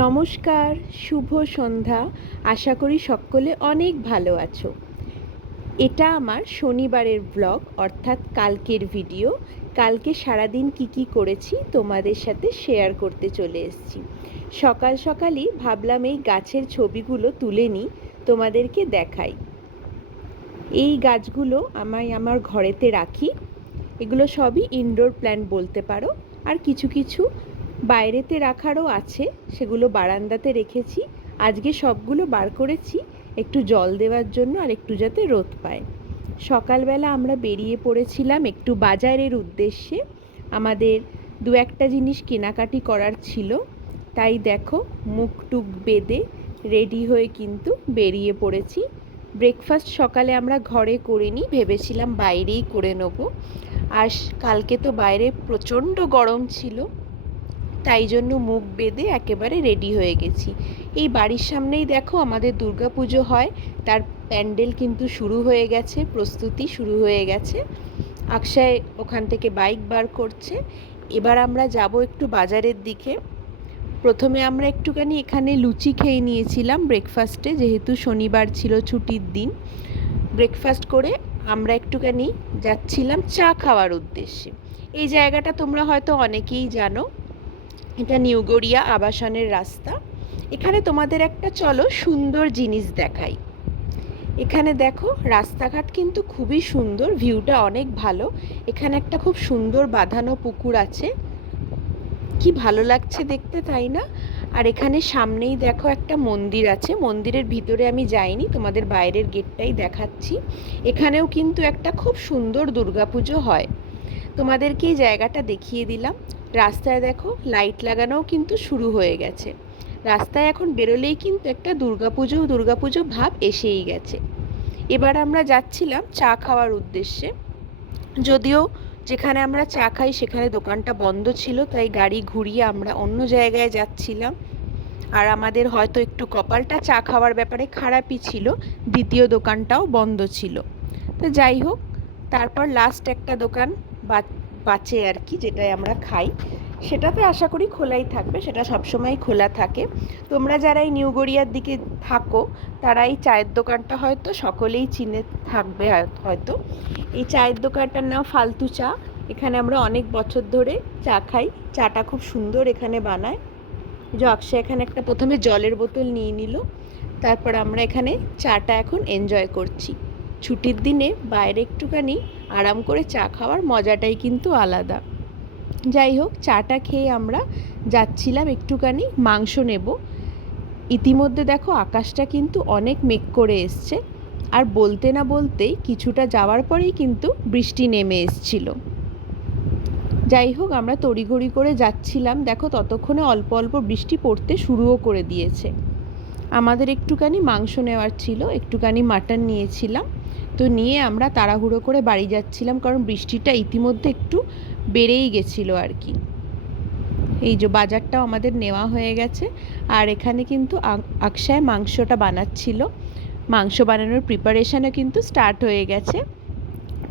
নমস্কার, শুভ সন্ধ্যা। আশা করি সকলে অনেক ভালো আছো। এটা আমার শনিবারের ব্লগ অর্থাৎ কালকের ভিডিও কালকে সারাদিন কি কি করেছি তোমাদের সাথে শেয়ার করতে চলে এসেছি। সকাল সকালই ভাবলাম এই গাছের ছবিগুলো তুলে নিই, তোমাদেরকে দেখাই। এই গাছগুলো আমি আমার ঘরেতে রাখি। এগুলো সবই ইনডোর প্ল্যান্ট বলতে পারো। আর কিছু কিছু বাইরেতে রাখারও আছে, সেগুলো বারান্দাতে রেখেছি। আজকে সবগুলো বার করেছি, একটু জল দেওয়ার জন্য আর একটু যাতে রোদ পায়। সকালবেলা আমরা বেরিয়ে পড়েছিলাম একটু বাজারের উদ্দেশ্যে। আমাদের দু একটা জিনিস কেনাকাটি করার ছিল। তাই দেখো, মুখ টুক বেঁধে রেডি হয়ে কিন্তু বেরিয়ে পড়েছি। ব্রেকফাস্ট সকালে আমরা ঘরে করিনি, ভেবেছিলাম বাইরেই করে নেব। আর কালকে তো বাইরে প্রচণ্ড গরম ছিল। তাই জন্য মুখ বেঁধে একেবারে রেডি হয়ে গেছি। এই বাড়ির সামনেই দেখো আমাদের দুর্গা পুজো হয়, তার প্যান্ডেল কিন্তু শুরু হয়ে গেছে, প্রস্তুতি শুরু হয়ে গেছে। আকশায় ওখান থেকে বাইক বার করছে। এবার আমরা যাব একটু বাজারের দিকে। প্রথমে আমরা একটুখানি এখানে লুচি খেয়ে নিয়েছিলাম ব্রেকফাস্টে যেহেতু শনিবার ছিল ছুটির দিন। ব্রেকফাস্ট করে আমরা একটুখানি যাচ্ছিলাম চা খাওয়ার উদ্দেশ্যে। এই জায়গাটা তোমরা হয়তো অনেকেই জানো। এটা নিউ গড়িয়া আবাসনের রাস্তা। এখানে তোমাদের একটা, চলো, সুন্দর জিনিস দেখাই। এখানে দেখো, রাস্তাঘাট কিন্তু খুবই সুন্দর, ভিউটা অনেক ভালো। এখানে একটা খুব সুন্দর বাঁধানো পুকুর আছে। কি ভালো লাগছে দেখতে, তাই না? আর এখানে সামনেই দেখো একটা মন্দির আছে। মন্দিরের ভিতরে আমি যাইনি, তোমাদের বাইরের গেটটাই দেখাচ্ছি। এখানেও কিন্তু একটা খুব সুন্দর দুর্গাপুজো হয়। তোমাদেরকে এই জায়গাটা দেখিয়ে দিলাম। রাস্তায় দেখো লাইট লাগানোও কিন্তু শুরু হয়ে গেছে। রাস্তায় এখন বেরোলেই কিন্তু একটা দুর্গাপুজো দুর্গাপুজো ভাব এসেই গেছে। এবার আমরা যাচ্ছিলাম চা খাওয়ার উদ্দেশ্যে। যদিও যেখানে আমরা চা খাই সেখানে দোকানটা বন্ধ ছিল, তাই গাড়ি ঘুরিয়ে আমরা অন্য জায়গায় যাচ্ছিলাম। আর আমাদের হয়তো একটু কপালটা চা খাওয়ার ব্যাপারে খারাপই ছিল, দ্বিতীয় দোকানটাও বন্ধ ছিল। তো যাই হোক, তারপর লাস্ট একটা দোকান বাঁচে আর কি, যেটাই আমরা খাই। সেটাতে আশা করি খোলাই থাকবে, সেটা সবসময় খোলা থাকে। তোমরা যারা এই নিউ গড়িয়ার দিকে থাকো, তারা এই চায়ের দোকানটা হয়তো সকলেই চিনে থাকবে হয়তো। এই চায়ের দোকানটার নাম ফালতু চা। এখানে আমরা অনেক বছর ধরে চা খাই। চাটা খুব সুন্দর এখানে বানায়। যে এখানে একটা প্রথমে জলের বোতল নিয়ে নিল। তারপর আমরা এখানে চাটা এখন এনজয় করছি। ছুটির দিনে বাইরে একটুখানি আরাম করে চা খাওয়ার মজাটাই কিন্তু আলাদা। যাই হোক, চাটা খেয়ে আমরা যাচ্ছিলাম একটুখানি মাংস নেব। ইতিমধ্যে দেখো আকাশটা কিন্তু অনেক মেঘ করে এসছে। আর বলতে না বলতেই কিছুটা যাওয়ার পরেই কিন্তু বৃষ্টি নেমে এসছিল। যাই হোক, আমরা তড়িঘড়ি করে যাচ্ছিলাম। দেখো ততক্ষণে অল্প অল্প বৃষ্টি পড়তে শুরুও করে দিয়েছে। আমাদের একটুখানি মাংস নেওয়ার ছিল, একটুখানি মাটন নিয়েছিলাম। তো নিয়ে আমরা তাড়াহুড়ো করে বাড়ি যাচ্ছিলাম, কারণ বৃষ্টিটা ইতিমধ্যে একটু বেড়েই গেছিল আর কি। এই যে বাজারটাও আমাদের নেওয়া হয়ে গেছে, আর এখানে কিন্তু আকশায় মাংসটা বানাচ্ছিল। মাংস বানানোর প্রিপারেশানও কিন্তু স্টার্ট হয়ে গেছে।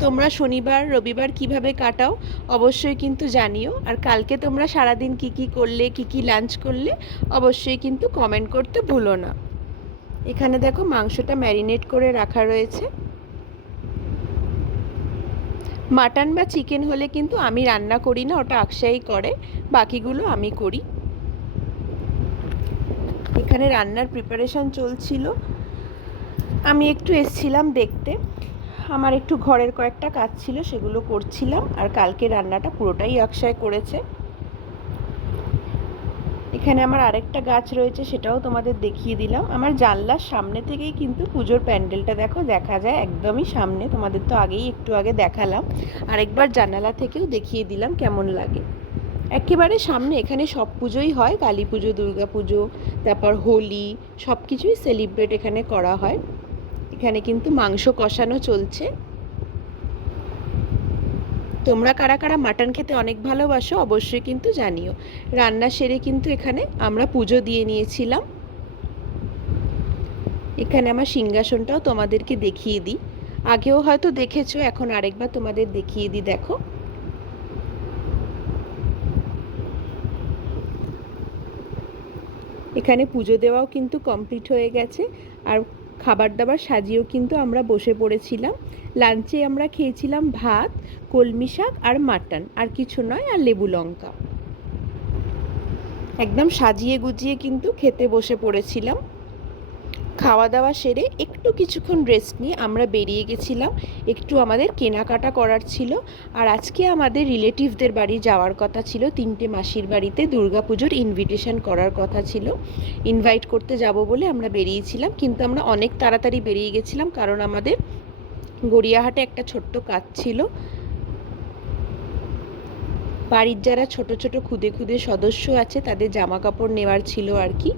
তোমরা শনিবার, রবিবার কীভাবে কাটাও অবশ্যই কিন্তু জানিও। আর কালকে তোমরা সারাদিন কি কি করলে, কি কি লাঞ্চ করলে অবশ্যই কিন্তু কমেন্ট করতে ভুলো না। এখানে দেখো মাংসটা ম্যারিনেট করে রাখা রয়েছে। মাটন বা চিকেন হলে কিন্তু আমি রান্না করি না, ওটা আকশাই করে, বাকিগুলো আমি করি। এখানে রান্নার প্রিপারেশান চলছিল। আমি একটু এসছিলাম দেখতে। আমার একটু ঘরের কয়েকটা কাজ ছিল, সেগুলো করছিলাম, আর কালকে রান্নাটা পুরোটাই আকশায় করেছে। এখানে আমার আরেকটা গাছ রয়েছে, সেটাও তোমাদের দেখিয়ে দিলাম। আমার জানলার সামনে থেকেই কিন্তু পুজোর প্যান্ডেলটা দেখো, দেখা যায় একদমই সামনে। তোমাদের তো আগেই একটু আগে দেখালাম। আরেকবার জানালা থেকেও দেখিয়ে দিলাম কেমন লাগে। একেবারে সামনে এখানে সব পুজোই হয়, কালী পুজো, দুর্গা পুজো, তারপর হোলি সব কিছুই সেলিব্রেট এখানে করা হয়। এখানে কিন্তু মাংস কষানো চলছে। তোমরা কারা কারা মাটন খেতে অনেক ভালোবাসো অবশ্যই কিন্তু জানিও। রান্না সেরে কিন্তু এখানে আমরা পুজো দিয়ে নিয়েছিলাম। এখানে আমার সিংহাসনটাও তোমাদেরকে দেখিয়ে দিই। আগেও হয়তো দেখেছ, এখন আরেকবার তোমাদের দেখিয়ে দিই, দেখো। এখানে পুজো দেওয়াও কিন্তু কমপ্লিট হয়ে গেছে। আর খাবার দাবার সাজিয়েও কিন্তু আমরা বসে পড়েছিলাম। লাঞ্চে আমরা খেয়েছিলাম ভাত, কলমি শাক আর মাটন, আর কিছু নয়, আর লেবু লঙ্কা। একদম সাজিয়ে গুজিয়ে কিন্তু খেতে বসে পড়েছিলাম। খাওয়া দাওয়া সেরে একটু কিছুক্ষণ রেস্ট নিয়ে আমরা বেরিয়ে গেছিলাম। একটু আমাদের কেনাকাটা করার ছিল। আর আজকে আমাদের রিলেটিভদের বাড়ি যাওয়ার কথা ছিল। তিনটে মাসির বাড়িতে দুর্গাপুজোর ইনভিটেশন করার কথা ছিল। ইনভাইট করতে যাব বলে আমরা বেরিয়েছিলাম। কিন্তু আমরা অনেক তাড়াতাড়ি বেরিয়ে গেছিলাম কারণ আমাদের গড়িয়াহাটে একটা ছোট্ট কাজ ছিল। বাড়ির যারা ছোট ছোট খুদে খুদে সদস্য আছে তাদের জামা কাপড় নেওয়ার ছিল আর কি।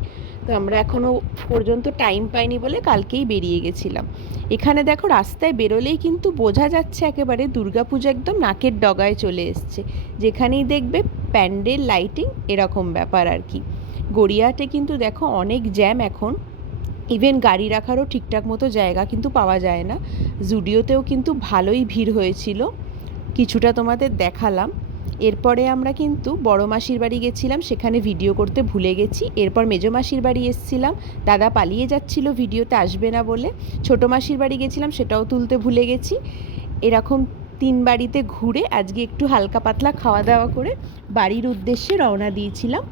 তো আমরা এখনও পর্যন্ত টাইম পাইনি বলে কালকেই বেরিয়ে গেছিলাম। এখানে দেখো রাস্তায় বেরোলেই কিন্তু বোঝা যাচ্ছে একেবারে দুর্গাপুজো একদম নাকের ডগায় চলে এসছে। যেখানেই দেখবে প্যান্ডেল লাইটিং এরকম ব্যাপার আর কি। গড়িয়াহাটে কিন্তু দেখো অনেক জ্যাম এখন। ইভেন গাড়ি রাখারও ঠিকঠাক মতো জায়গা কিন্তু পাওয়া যায় না। জুডিওতেও কিন্তু ভালোই ভিড় হয়েছিল। কিছুটা তোমাদের দেখালাম। এরপরে আমরা কিন্তু বড় মাসির বাড়ি গেছিলাম, সেখানে ভিডিও করতে ভুলে গেছি। এরপর মেজো মাসির বাড়ি এসেছিলাম। দাদা পালিয়ে যাচ্ছিল ভিডিওতে আসবে না বলে। ছোটো মাসির বাড়ি গেছিলাম, সেটাও তুলতে ভুলে গেছি। এরকম তিন বাড়িতে ঘুরে আজকে একটু হালকা পাতলা খাওয়া দাওয়া করে বাড়ির উদ্দেশ্যে রওনা দিয়েছিলাম।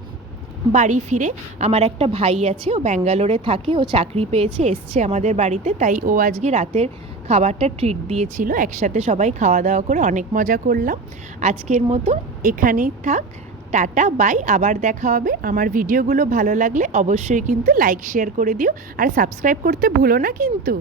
বাড়ি ফিরে আমার একটা ভাই আছে, ও ব্যাঙ্গালোরে থাকে, ও চাকরি পেয়েছে, এসছে আমাদের বাড়িতে, তাই ও আজকে রাতের খাবারটা ট্রিট দিয়েছিল, একসাথে সবাই খাওয়া দাওয়া করে অনেক মজা করলাম। আজকের মতো এখানেই থাক, টাটা, বাই, আবার দেখা হবে। আমার ভিডিওগুলো ভালো লাগলে অবশ্যই কিন্তু লাইক শেয়ার করে দিও। আর সাবস্ক্রাইব করতে ভুলো না কিন্তু।